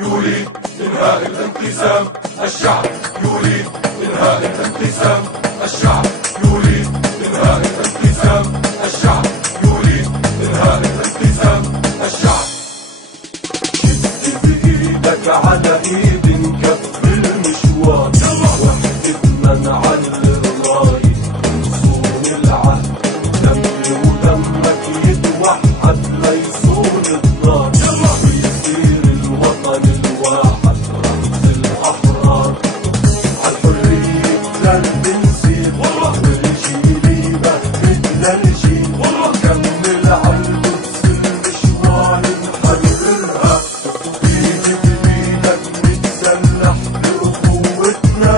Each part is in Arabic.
يريد إنهاء الانقسام، الشعب يريد إنهاء الانقسام، الشعب يريد إنهاء الانقسام، الشعب يريد إنهاء الانقسام، الشعب. شد بإيدك على إيد كف المشوار، وحدتنا نعلق الراية ونصون العهد، دمي ودمك يتوحد ليصون النار، ويصير الوطن الواحد رمز الأحرار. عالحرية بلاد بنسير والجيل يبهد للجيل، كمل عالقدس المشوار نحررها، بإيدي بإيدك نتسلح بأخوتنا،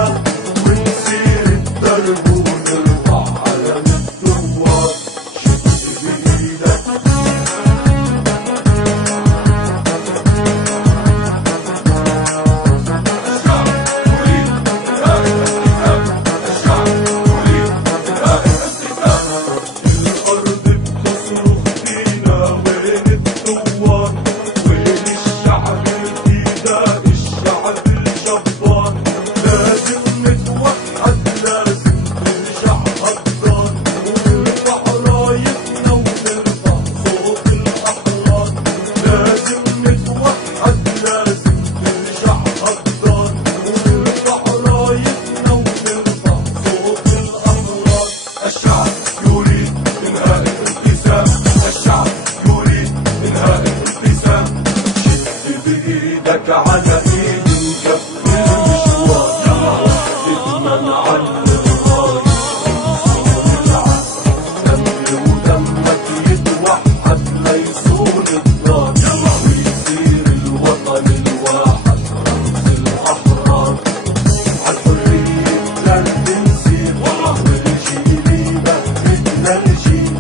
ونسير الدرب ونرفع علم الثوار. شد بإيدك بإيدك على إيد كف المشوار، وحدتنا نعلق الراية ونصون العهد، دمي ودمك يتوحد ليصون الدار، ويصير الوطن الواحد رمز الأحرار. عالحرية بلاد بنسير والجيل يبهد للجيل،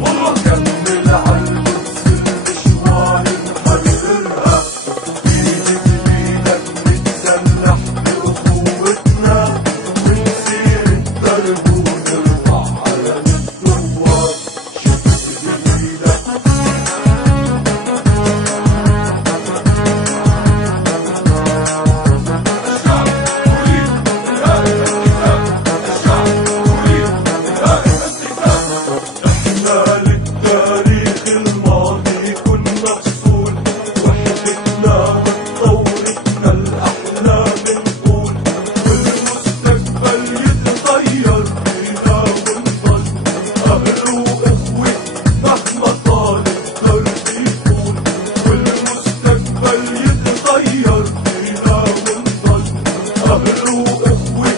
كمل عالقدس المشوار نحررها، بإيدي بإيدك نتسلح بأخوتنا، ونسير الدرب ونرفع علم الثوار. شد بإيدك الشعب يريد إنهاء الانقسام، الشعب يريد إنهاء الانقسام. إحنا للتاريخ الماضي كنا أصول، وحدتنا وتطورتنا الأحلام نقول، والمستقبل يتغير فينا ونضل أهل وأخوة مهما طال الدرب يطول، والمستقبل يتغير فينا ونضل أهل وأخوة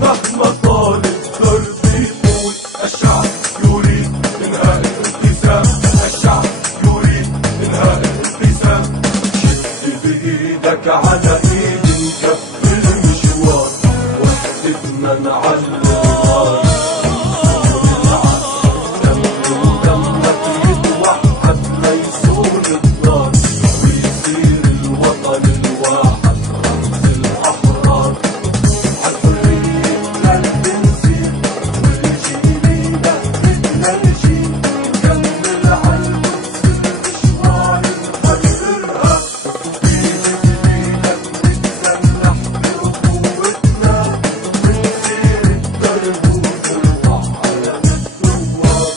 مهما طال الدرب يطول. الشعب يريد إنهاء الانقسام، الشعب يريد إنهاء الانقسام. شد بإيدك على إيد كف المشوار، وحدتنا نعلق الراية ونصون العهد، دمي ودمك يتوحد ليصون الدار، ويصير الوطن الواحد رمز الأحرار. عالحرية بلاد بنسير والجيل يبهد للجيل، كمل عالقدس المشوار نحررها، بإيدي بإيدك نتسلح بأخوتنا، ونسير الدرب ونرفع علم الثوار.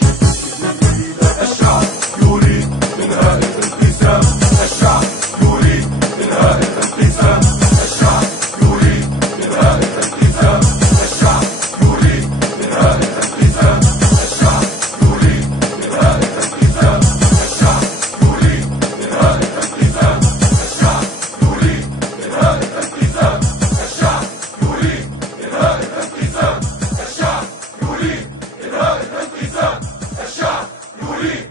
شد بإيدك الشعب يريد إنهاء الانقسام، الشعب يريد إنهاء الانقسام، الشعب يريد إنهاء الانقسام، الشعب يريد إنهاء الانقسام، الشعب يريد إنهاء الانقسام، الشعب يريد إنهاء الانقسام، الشعب يريد إنهاء الانقسام، الشعب يريد إنهاء الانقسام، الشعب يريد إنهاء الانقسام، الشعب يريد